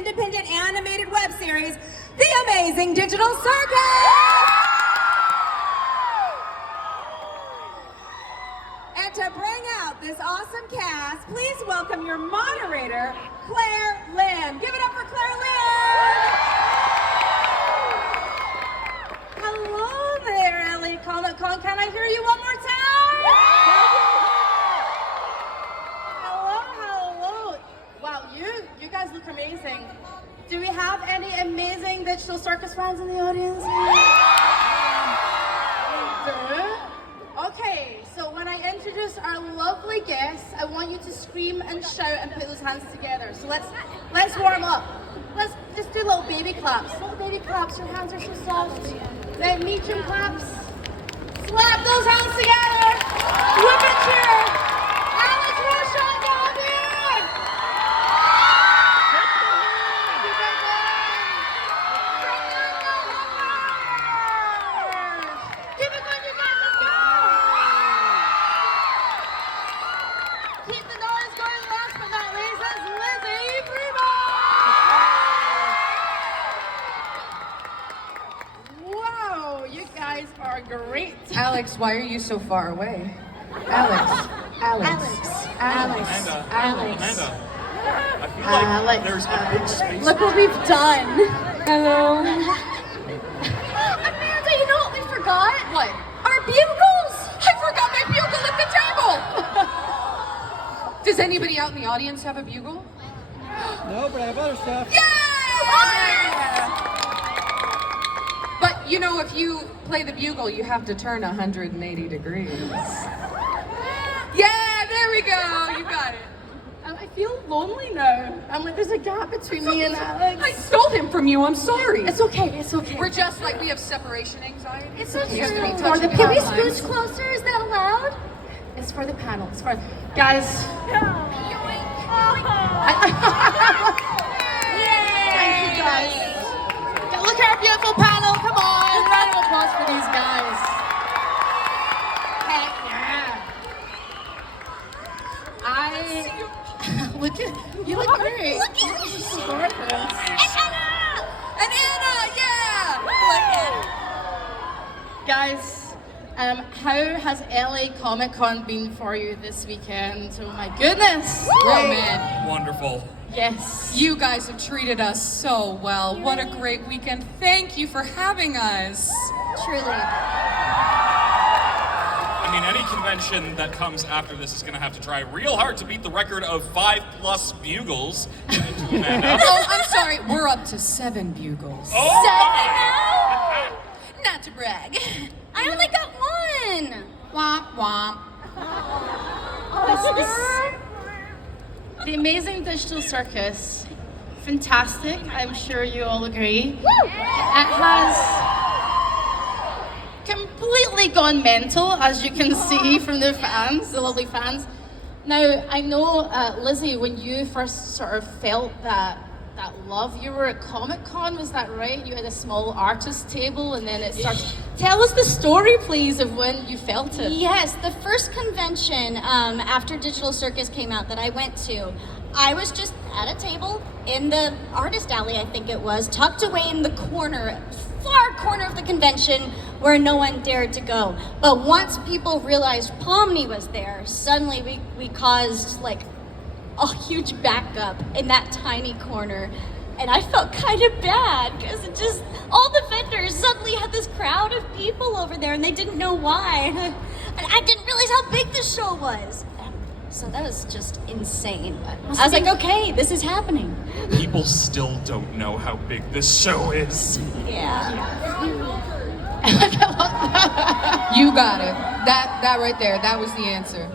independent animated web series, The Amazing Digital Circus! And to bring out this awesome cast, please welcome your moderator, Claire Lim. Give it up for Claire Lim! Hello there, LA Comic Con. Can I hear you one more time? Hello, hello. Wow, you guys look amazing. Do we have any amazing Digital Circus fans in the audience? We do? Okay, so when I introduce our lovely guests, I want you to scream and shout and put those hands together. So let's warm up. Let's just do little baby claps. Little baby claps, your hands are so soft. Then medium claps. Slap those hands together. Whip and cheer. Alex Roshan, down here. Keep it going, you guys. Let's go. Keep the noise going. Last but not least, that's Lizzie Primo. Wow, you guys are great. Alex, why are you so far away? Alex. Amanda. I feel like Alex. there's a big space. Look what we've done. Hello. Amanda, you know what we forgot? What? Our bugles! I forgot my bugle at the table! Does anybody out in the audience have a bugle? No, but I have other stuff. But you know, if you play the bugle, you have to turn 180 degrees. Yeah, there we go. You got it. I feel lonely now. I'm like, there's a gap between me and Alex. I stole him from you. I'm sorry. It's okay, it's okay. We're just like, we have separation anxiety. It's so We have to be true. touching Can we at all times. scooch closer? Is that allowed? It's for the panel. It's for guys. Thank you guys. Look at our beautiful panel. Come on. Round of applause for these guys. Heck yeah. Look at you. Look great. Look at you. Sparkles. And Anna, yeah. Look at her. Guys, how has LA Comic Con been for you this weekend? Oh my goodness. Oh man, Wonderful. Yes. you guys have treated us so well. What a great weekend. Thank you for having us. Truly. I mean, any convention that comes after this is going to have to try real hard to beat the record of 5+ bugles given to Amanda. Oh, I'm sorry. We're up to 7 bugles. Oh Seven my! Not to brag. I only got one. Womp womp. This is the Amazing Digital Circus. Fantastic. I'm sure you all agree. It has completely gone mental, as you can see from the fans, the lovely fans. Now, I know, Lizzie, when you first sort of felt that love, you were at Comic Con, was that right? You had a small artist table and then it started. Tell us the story, please, of when you felt it. Yes, the first convention after Digital Circus came out that I went to, I was just at a table in the artist alley, I think it was, tucked away in the corner, far corner of the convention where no one dared to go. But once people realized Pomni was there, suddenly we caused like a huge backup in that tiny corner. And I felt kind of bad because it just, all the vendors suddenly had this crowd of people over there and they didn't know why. And I didn't realize how big the show was. So that was just insane. I was like, okay, this is happening. People still don't know how big this show is. Yeah. You got it. That right there. That was the answer.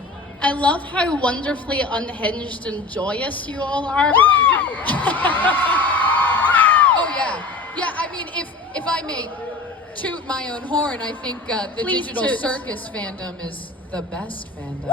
I love how wonderfully unhinged and joyous you all are. Oh yeah. Yeah, I mean, if I may toot my own horn, I think the Please Digital toot. Circus fandom is the best fandom.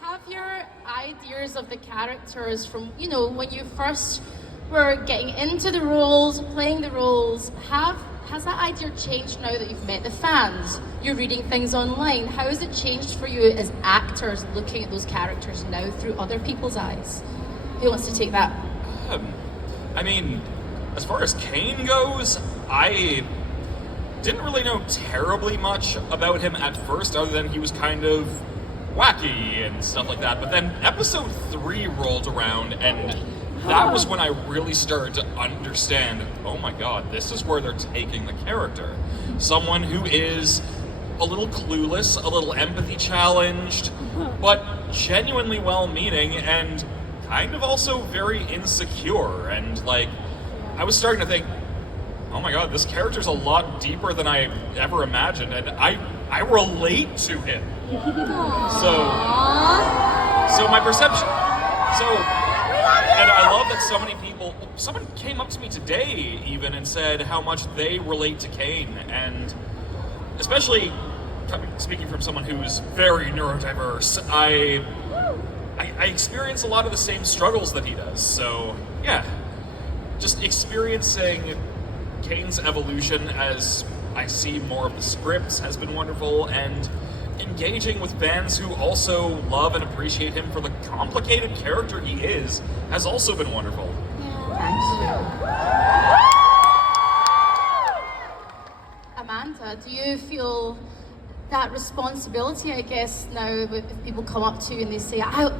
Have your ideas of the characters from, you know, when you first were getting into the roles, playing the roles, has that idea changed now that you've met the fans? You're reading things online. How has it changed for you as actors looking at those characters now through other people's eyes? Who wants to take that? I mean, as far as Kane goes, I didn't really know terribly much about him at first, other than he was kind of wacky and stuff like that. But then episode 3 rolled around, and that was when I really started to understand, oh my god, this is where they're taking the character. Someone who is a little clueless, a little empathy challenged, but genuinely well-meaning, and kind of also very insecure. And like, I was starting to think, oh my god, this character's a lot deeper than I ever imagined, and I relate to him. So my perception, and I love that so many people, someone came up to me today even and said how much they relate to Kane, and especially speaking from someone who's very neurodiverse, I experience a lot of the same struggles that he does. So yeah, just experiencing Kane's evolution as I see more of the scripts has been wonderful, and engaging with fans who also love and appreciate him for the complicated character he is has also been wonderful. Amanda, do you feel that responsibility, I guess, now if people come up to you and they say, I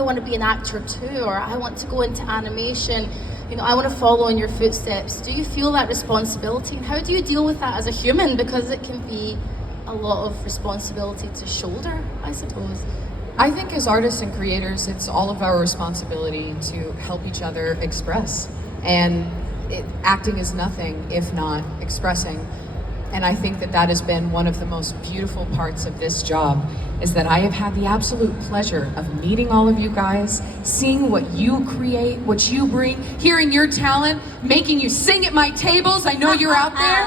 want to be an actor too, or I want to go into animation, you know, I want to follow in your footsteps. Do you feel that responsibility, and how do you deal with that as a human? Because it can be a lot of responsibility to shoulder, I suppose. I think as artists and creators, it's all of our responsibility to help each other express. And acting is nothing if not expressing. And I think that that has been one of the most beautiful parts of this job, is that I have had the absolute pleasure of meeting all of you guys, seeing what you create, what you bring, hearing your talent, making you sing at my tables. I know you're out there.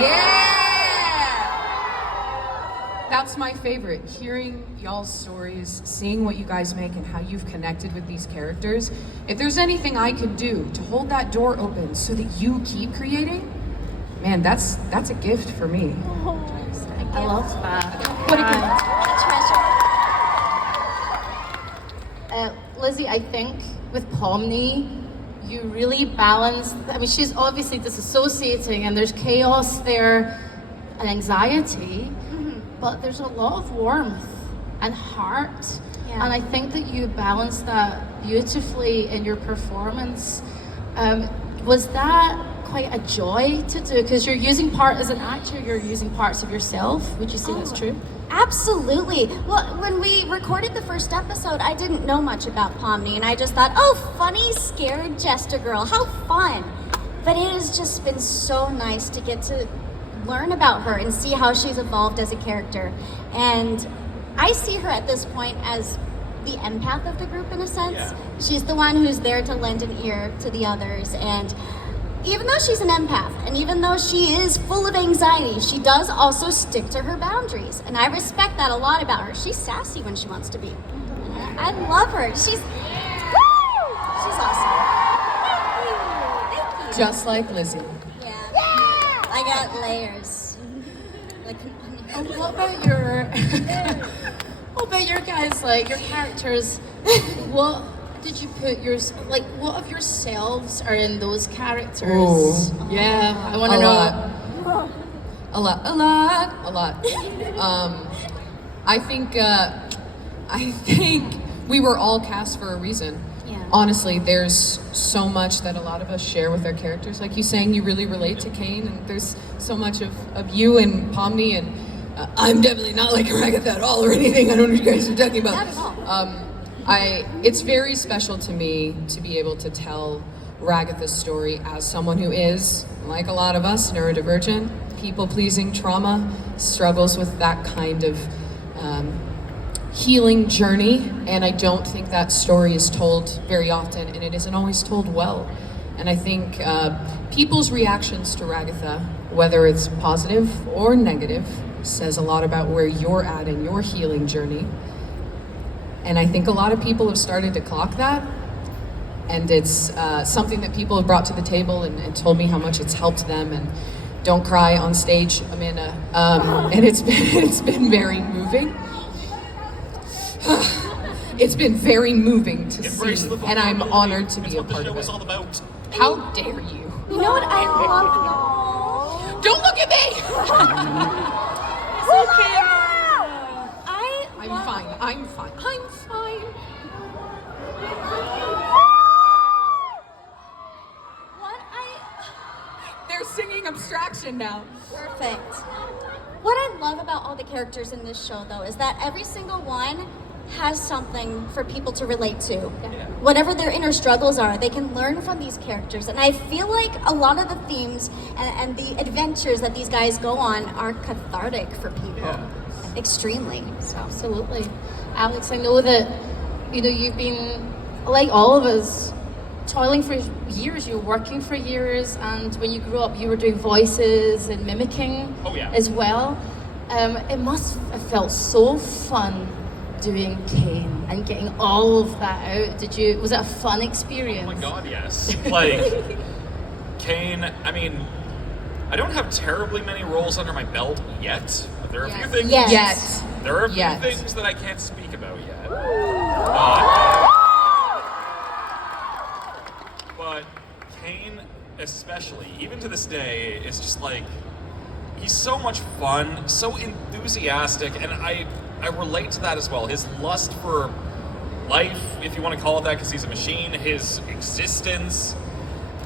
Yeah! That's my favorite, hearing y'all's stories, seeing what you guys make and how you've connected with these characters. If there's anything I can do to hold that door open so that you keep creating, man, that's a gift for me. I love that. What a gift. Lizzie, I think with Pomni, you really balanced, I mean, she's obviously disassociating and there's chaos there and anxiety, but there's a lot of warmth and heart. Yeah. And I think that you balanced that beautifully in your performance. Was that quite a joy to do? Because you're using as an actor, you're using parts of yourself. Would you say that's true? Absolutely. Well, when we recorded the first episode, I didn't know much about Pomni, and I just thought, oh, funny, scared jester girl, how fun. But it has just been so nice to get to learn about her and see how she's evolved as a character. And I see her at this point as the empath of the group in a sense. Yeah. She's the one who's there to lend an ear to the others, and even though she's an empath, and even though she is full of anxiety, she does also stick to her boundaries. And I respect that a lot about her. She's sassy when she wants to be. And I love her. She's awesome. Thank you. Just like Lizzie. Yeah. I got layers. Like, And what about your guys, like your characters? What did you put what of yourselves are in those characters? Ooh. Yeah, I want to know. A lot. I think we were all cast for a reason. Yeah. Honestly, there's so much that a lot of us share with our characters. Like you saying, you really relate to Kane, and there's so much of you and Pomni, and I'm definitely not like Ragatha at all or anything. I don't know what you guys are talking about. Not at all. It's very special to me to be able to tell Ragatha's story as someone who is, like a lot of us, neurodivergent, people-pleasing, trauma, struggles with that kind of healing journey. And I don't think that story is told very often, and it isn't always told well. And I think people's reactions to Ragatha, whether it's positive or negative, says a lot about where you're at in your healing journey. And I think a lot of people have started to clock that, and it's something that people have brought to the table and told me how much it's helped them. And don't cry on stage, Amanda. And it's been very moving. It's been very moving to Embrace see, the and I'm vulnerability. honored to It's be a what the part show of was it. all about. How dare you? You know what I love, y'all? Don't look at me! It's okay. I'm fine. I'm fine. I'm fine. What They're singing Abstraction now. Perfect. What I love about all the characters in this show, though, is that every single one has something for people to relate to. Whatever their inner struggles are, they can learn from these characters. And I feel like a lot of the themes and the adventures that these guys go on are cathartic for people. Extremely. So. Absolutely. Alex, I know that, you've been, like all of us, toiling for years. You were working for years, and when you grew up, you were doing voices and mimicking as well. It must have felt so fun doing Kane and getting all of that out. Was it a fun experience? Oh my god, yes. Like, Kane, I mean, I don't have terribly many roles under my belt yet. But there are a few things. Yes. There are a few Yes. things that I can't speak about yet. But Kane, especially, even to this day, is just like, he's so much fun, so enthusiastic, and I relate to that as well. His lust for life, if you want to call it that, because he's a machine, his existence,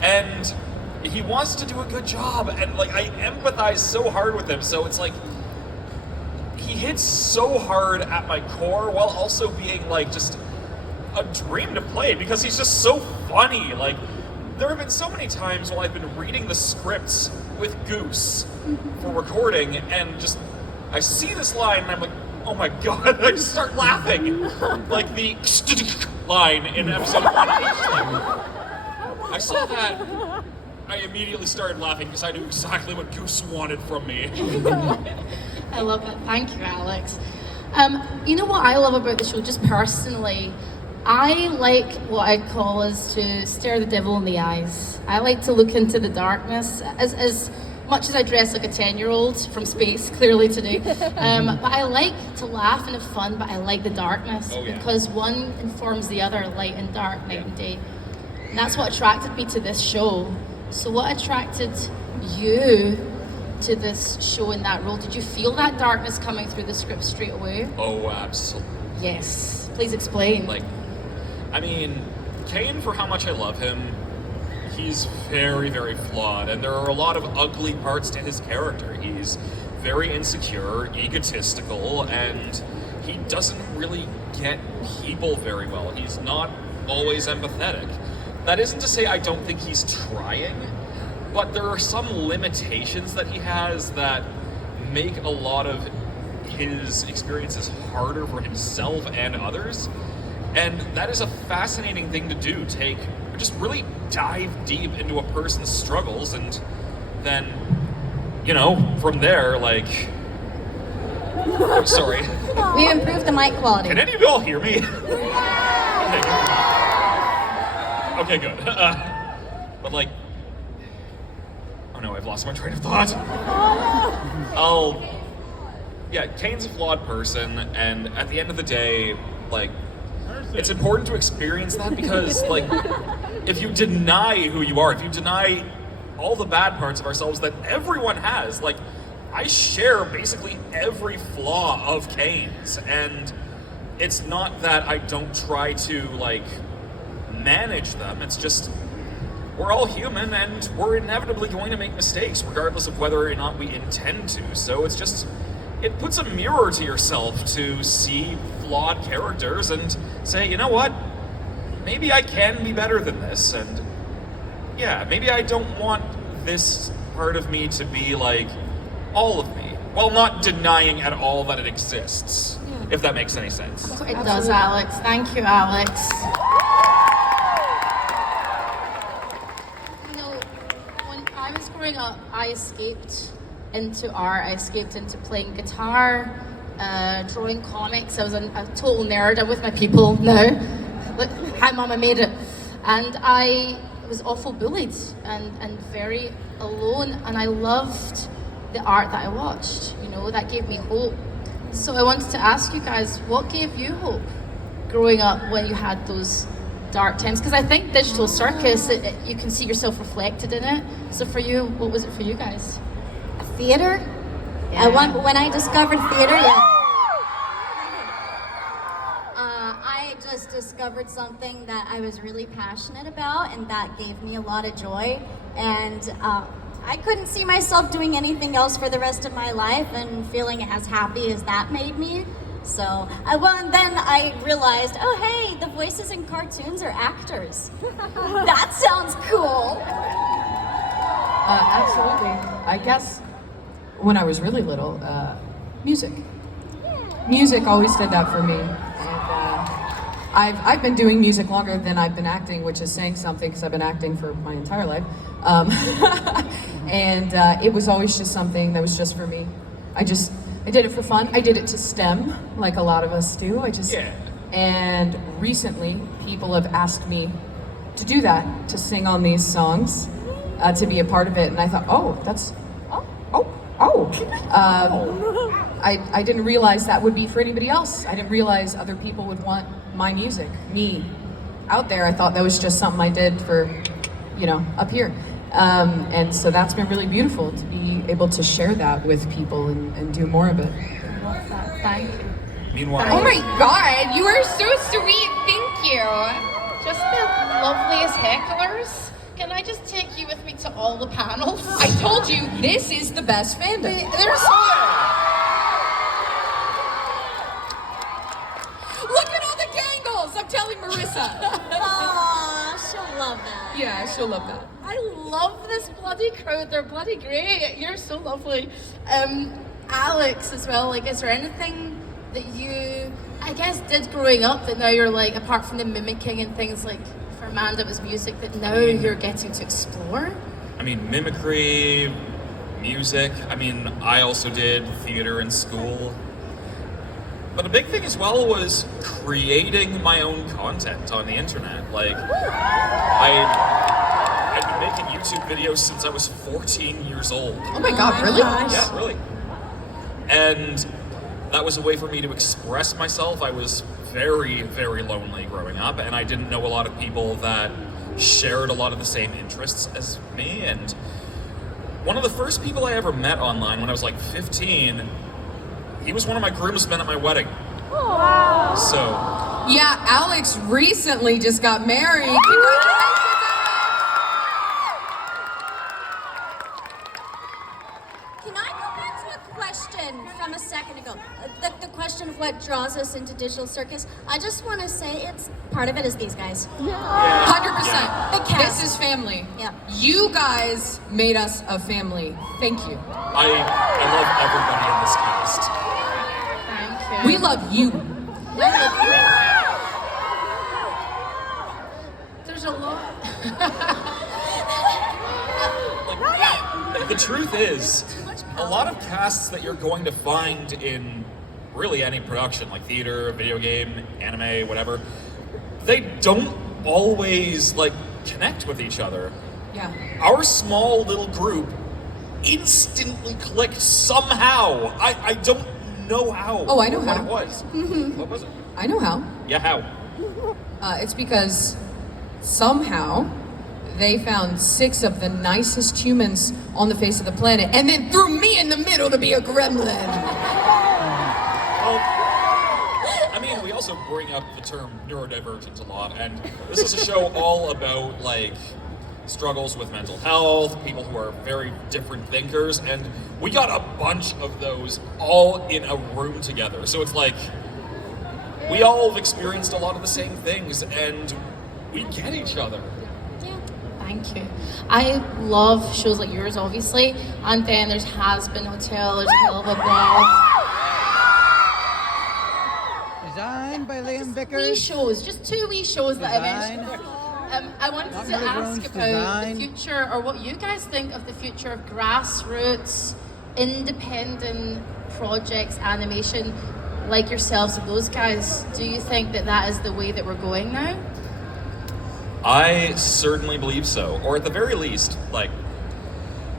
and he wants to do a good job, and like I empathize so hard with him. So it's like he hits so hard at my core while also being like just a dream to play because he's just so funny. Like there have been so many times while I've been reading the scripts with Goose for recording, and just I see this line and I'm like, oh my god, I just start laughing. Like the line in episode 1. I saw that, I immediately started laughing because I knew exactly what Goose wanted from me. I love it. Thank you, Alex. You know what I love about the show, just personally? I like what I call is to stare the devil in the eyes. I like to look into the darkness. As much as I dress like a 10-year-old from space, clearly today, but I like to laugh and have fun, but I like the darkness because one informs the other, light and dark, night and day. And that's what attracted me to this show. So what attracted you to this show in that role? Did you feel that darkness coming through the script straight away? Oh, absolutely. Yes. Please explain. Like, I mean, Kane, for how much I love him, he's very, very flawed, and there are a lot of ugly parts to his character. He's very insecure, egotistical, and he doesn't really get people very well. He's not always empathetic. That isn't to say I don't think he's trying, but there are some limitations that he has that make a lot of his experiences harder for himself and others. And that is a fascinating thing to do. Just really dive deep into a person's struggles, and then, from there, like, I'm sorry. We improved the mic quality. Can any of y'all hear me? Okay, good. But like, oh no, I've lost my train of thought. Kane's a flawed person, and at the end of the day, like, it's important to experience that because, like, if you deny who you are, if you deny all the bad parts of ourselves that everyone has, like, I share basically every flaw of Kane's, and it's not that I don't try to, like, manage them, it's just we're all human and we're inevitably going to make mistakes regardless of whether or not we intend to. So it's just, it puts a mirror to yourself to see flawed characters and say, you know what, maybe I can be better than this, and yeah, maybe I don't want this part of me to be like all of me, while not denying at all that it exists, if that makes any sense. It does, Alex. Thank you, Alex. When I was growing up, I escaped into art. I escaped into playing guitar, drawing comics. I was a total nerd. I'm with my people now. Look, hi, Mom, I made it. And I was awful bullied and very alone. And I loved the art that I watched. That gave me hope. So I wanted to ask you guys, what gave you hope? growing up when you had those dark times? Because I think Digital Circus, you can see yourself reflected in it. So for you, what was it for you guys? Theater? Yeah. When I discovered theater, yeah. I just discovered something that I was really passionate about, and that gave me a lot of joy. And I couldn't see myself doing anything else for the rest of my life and feeling as happy as that made me. So, and then I realized, oh hey, the voices in cartoons are actors. That sounds cool. Absolutely. I guess when I was really little, music. Music always did that for me. And I've been doing music longer than I've been acting, which is saying something because I've been acting for my entire life. And it was always just something that was just for me. I did it for fun. I did it to STEM, like a lot of us do. And recently, people have asked me to do that, to sing on these songs, to be a part of it. And I thought, I didn't realize that would be for anybody else. I didn't realize other people would want my music, me, out there. I thought that was just something I did for, up here. And so that's been really beautiful to be able to share that with people and do more of it. Thank you. Meanwhile, Oh my god, you are so sweet, thank you. Just the loveliest hecklers. Can I just take you with me to all the panels? I told you, this is the best fandom. They're so... Look at all the gangles! I'm telling Marissa. Aw, she'll love that. Yeah, she'll love that. I love this bloody crowd. They're bloody great. You're so lovely. Alex as well, like, is there anything that you, I guess, did growing up that now you're like, apart from the mimicking and things like, for Amanda it was music, that now you're getting to explore? I mean, mimicry, music. I mean, I also did theater in school. But a big thing as well was creating my own content on the internet. Like, I've been making YouTube videos since I was 14 years old. Oh my god, really? Yeah, really. And that was a way for me to express myself. I was very, very lonely growing up, and I didn't know a lot of people that shared a lot of the same interests as me. And one of the first people I ever met online when I was like 15, he was one of my groomsmen at my wedding. Wow. So. Yeah, Alex recently just got married. Congratulations! Can I go back to a question from a second ago? The question of what draws us into Digital Circus. I just want to say it's part of it is these guys. 100%. The cast. This is family. Yeah. You guys made us a family. Thank you. I love everybody in this cast. Thank you. We love you. There's a lot. The truth is, a lot of casts that you're going to find in really any production, like theater, video game, anime, whatever, they don't always like connect with each other. Yeah. Our small little group instantly clicked somehow. I don't know how. Oh, I know or how. what it was. What was it? I know how. Yeah, how? It's because somehow they found 6 of the nicest humans on the face of the planet and then threw me in the middle to be a gremlin. Well, I mean, we also bring up the term neurodivergent a lot, and this is a show all about, like, struggles with mental health, people who are very different thinkers, and we got a bunch of those all in a room together. So it's like, we all have experienced a lot of the same things, and we get each other. Thank you. I love shows like yours, obviously, and then there's Has Been Hotel, there's Hell of a Ball. Designed by Liam Wee Vickers. shows, just 2 wee shows that I mentioned. I wanted Not to Mother ask Groans about Design. the future, or what you guys think of the future of grassroots, independent projects, animation, like yourselves and those guys. Do you think that that is the way that we're going now? I certainly believe so, or at the very least, like,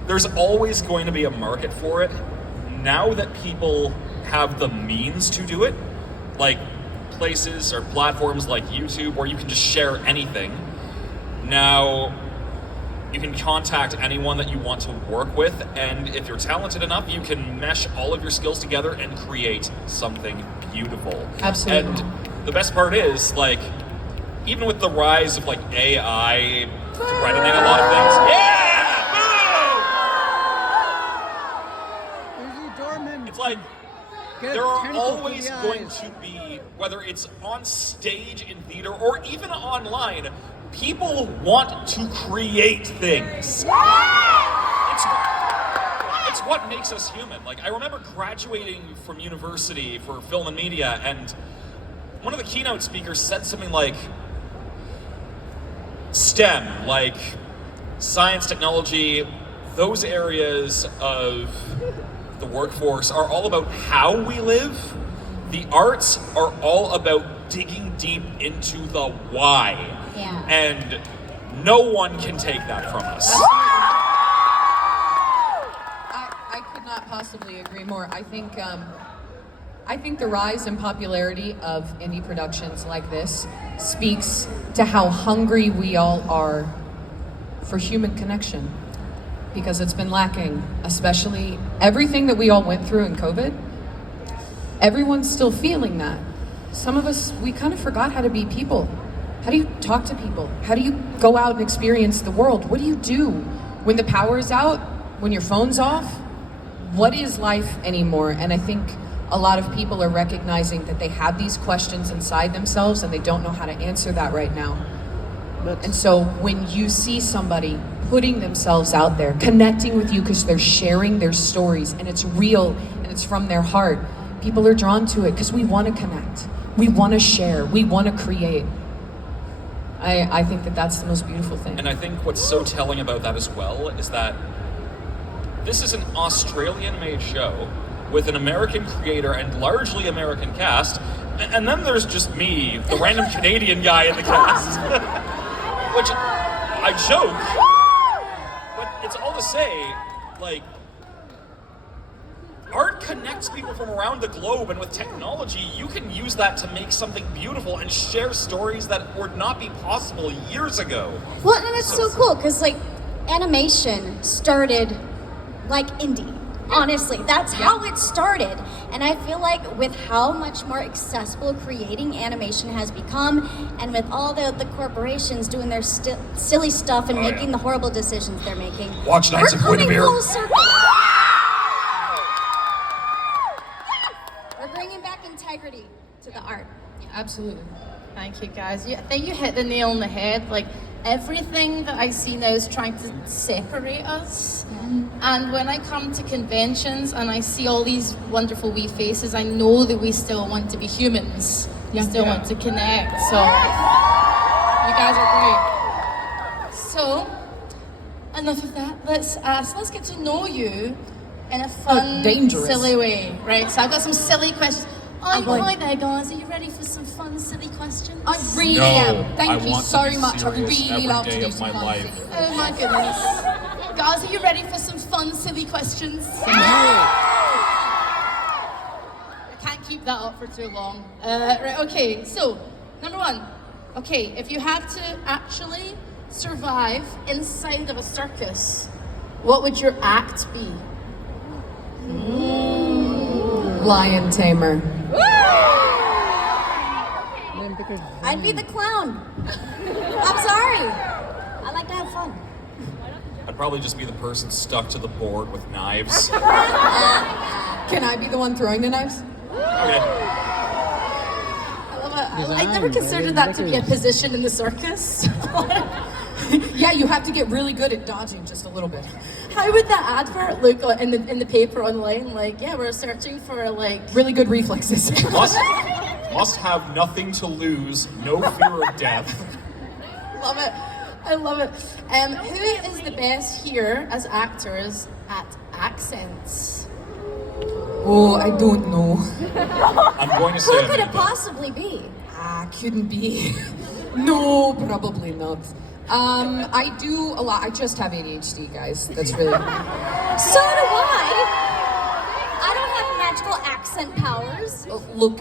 there's always going to be a market for it. Now that people have the means to do it, like places or platforms like YouTube where you can just share anything. Now, you can contact anyone that you want to work with, and if you're talented enough, you can mesh all of your skills together and create something beautiful. Absolutely. And the best part is, like, even with the rise of like AI threatening a lot of things, There's a doorman. it's like Get there are tentacle to always the going eyes. to be, whether it's on stage in theater or even online, people want to create things. It's what makes us human. Like, I remember graduating from university for film and media, and one of the keynote speakers said something like, STEM, like science, technology, those areas of the workforce are all about how we live. The arts are all about digging deep into the why. Yeah. And no one can take that from us. I could not possibly agree more. I think the rise in popularity of indie productions like this speaks to how hungry we all are for human connection, because it's been lacking, especially everything that we all went through in COVID. Everyone's still feeling that. Some of us, we kind of forgot how to be people. How do you talk to people? How do you go out and experience the world? What do you do when the power is out, when your phone's off? What is life anymore? And I think a lot of people are recognizing that they have these questions inside themselves and they don't know how to answer that right now. And so when you see somebody putting themselves out there, connecting with you because they're sharing their stories and it's real and it's from their heart, people are drawn to it because we want to connect. We want to share. We want to create. I think that that's the most beautiful thing. And I think what's so telling about that as well is that this is an Australian-made show with an American creator and largely American cast, and then there's just me, the random Canadian guy in the cast. Which, I joke, but it's all to say, like, art connects people from around the globe, and with technology, you can use that to make something beautiful and share stories that would not be possible years ago. Well, and it's so cool because like animation started like indie. Honestly, that's how it started. And I feel like with how much more accessible creating animation has become, and with all the corporations doing their silly stuff and making the horrible decisions they're making, Watch Knights we're of coming Guinevere. full circle. We're bringing back integrity to the art. Absolutely. Thank you, guys. I think you hit the nail on the head. Like, everything that I see now is trying to separate us. And when I come to conventions and I see all these wonderful wee faces, I know that we still want to be humans. We still want to connect. So, you guys are great. So, enough of that. Let's get to know you in a fun, dangerous. silly way. Right, so I've got some silly questions. I'm going- Hi there, guys. Are you ready for some fun, silly questions? I really No, am. Thank I you want to so be much. I would serious really every love to day do of some my fun life. things. Oh my goodness. Guys, are you ready for some fun, silly questions? I can't keep that up for too long. Right, okay, so, number one. Okay, if you had to actually survive inside of a circus, what would your act be? Lion tamer. I'd be the clown. I'm sorry. I like to have fun. I'd probably just be the person stuck to the board with knives. Can I be the one throwing the knives? Okay. I love it. I never considered that to be a position in the circus. Yeah, you have to get really good at dodging just a little bit. How would that advert look in the paper online? Like, yeah, we're searching for like. Really good reflexes. Must have nothing to lose, no fear of death. Love it. I love it. Who is the best here as actors at accents? Oh, I don't know. I'm going to say Who could it Amanda. possibly be? Couldn't be. No, probably not. I do a lot. I just have ADHD, guys. That's really. So do I. I don't have a magical accent. accent powers. Oh, look,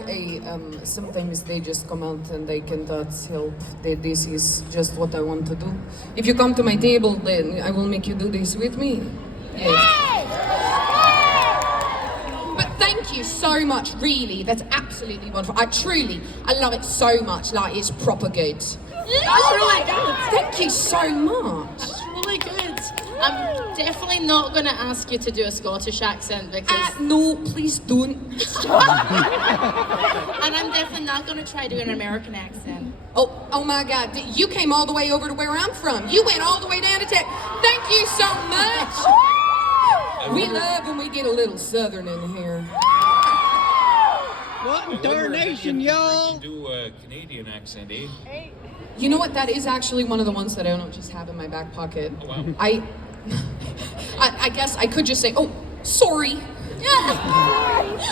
sometimes they just come out and they cannot help. This is just what I want to do. If you come to my table, then I will make you do this with me. Yes. But thank you so much, really. That's absolutely wonderful. I love it so much. Like, it's proper good. That's really good. Thank you so much. That's really good. I'm definitely not going to ask you to do a Scottish accent because... No, please don't. And I'm definitely not going to try doing an American accent. Oh my God! You came all the way over to where I'm from. You went all the way down to Texas. Thank you so much. We love when we get a little southern in here. What in darnation, y'all? Do a Canadian accent, eh? You know what? That is actually one of the ones that I don't just have in my back pocket. Oh, wow. I guess I could just say, oh, sorry.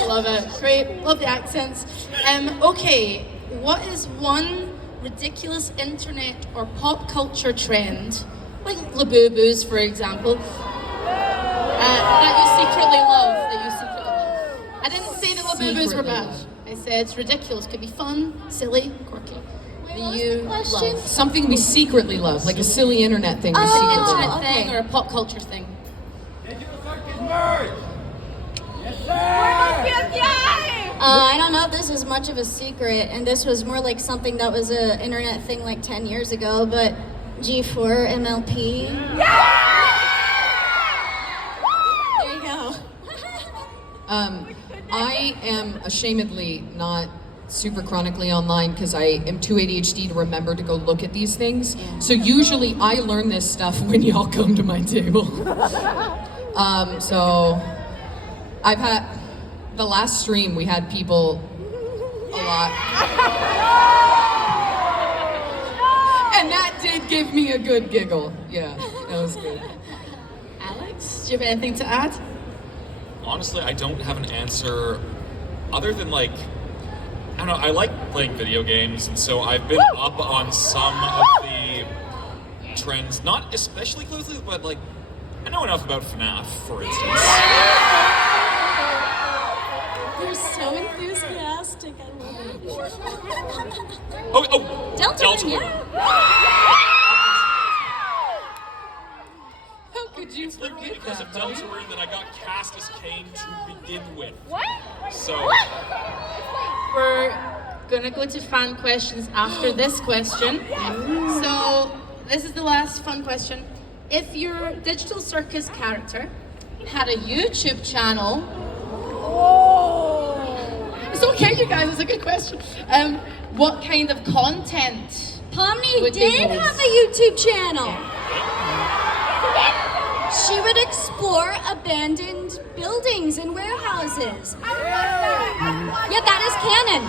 Love it. Great. Love the accents. Okay, what is one ridiculous internet or pop culture trend, like Labubu's, for example, that you secretly love? I didn't say that Labubu's were bad. I said it's ridiculous. Could be fun, silly, quirky. That you Question? love. Something we secretly love, like a silly internet thing we An secretly internet love. thing or a pop culture thing. I don't know if this is much of a secret, and this was more like something that was an internet thing like 10 years ago, but G4 MLP. There you go. I am ashamedly not super chronically online because I am too ADHD to remember to go look at these things. So usually I learn this stuff when y'all come to my table. So I've had, the last stream we had people a lot. And that did give me a good giggle. Yeah, that was good. Alex, do you have anything to add? Honestly, I don't have an answer other than like, I don't know, I like playing video games, and so I've been up on some of the trends, not especially closely, but like, I know enough about FNAF, for instance. You're so enthusiastic. I love it. Oh, Deltarune, yeah. How could you Literally forget because that? of Deltarune that I got cast as Kane to begin with. So, We're gonna go to fan questions after this question. So this is the last fun question. If your Digital Circus character had a YouTube channel, it's okay, you guys. It's a good question. What kind of content? Pomni Would be did most- have a YouTube channel. She would explore abandoned buildings and warehouses. Yeah, that is canon.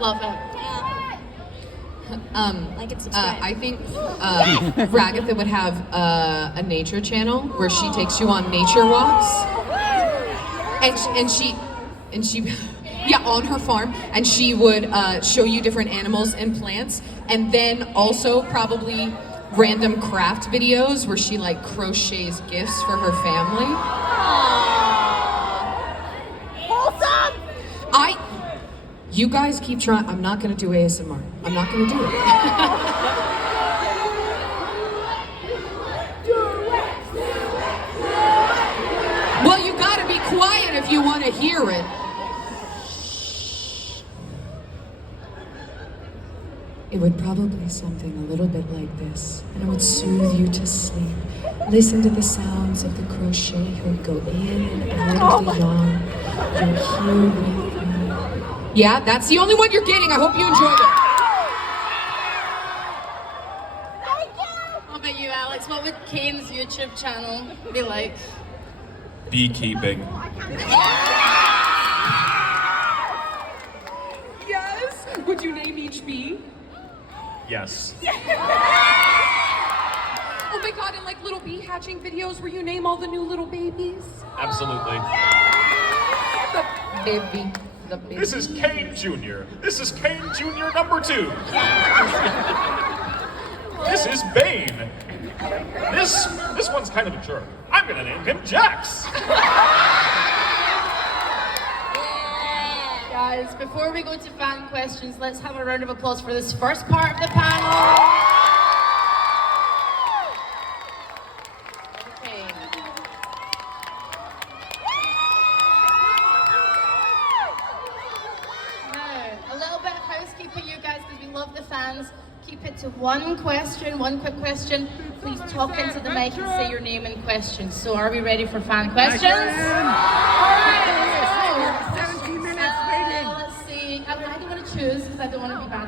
Love it. Like and subscribe. I think Ragatha would have a nature channel where she takes you on nature walks, and she, yeah, on her farm, and she would show you different animals and plants, and then also probably random craft videos where she like crochets gifts for her family. You guys keep trying. I'm not gonna do ASMR. I'm not gonna do it. Well, you gotta be quiet if you want to hear it. It would probably something a little bit like this, and it would soothe you to sleep. Listen to the sounds of the crochet who go in and out of the yarn. You're here with me. Yeah, that's the only one you're getting. I hope you enjoyed it. How about you, Alex? What would Kane's YouTube channel be like? beekeeping. Yes. Would you name each bee? Yes. Oh my God! And like little bee hatching videos where you name all the new little babies. Absolutely. The baby. The baby. This is Kane Jr. This is Kane Jr. number 2. This is Bane. This one's kind of a jerk. I'm gonna name him Jax. guys. Before we go to fan questions, let's have a round of applause for this first part of the panel. Okay. Now, a little bit of housekeeping, you guys, because we love the fans. Keep it to one question, one quick question. Please talk into the mic and say your name and question. So are we ready for fan questions? Alright, let's go. 17 minutes waiting. Let's see. I don't want to choose because I don't want to be bad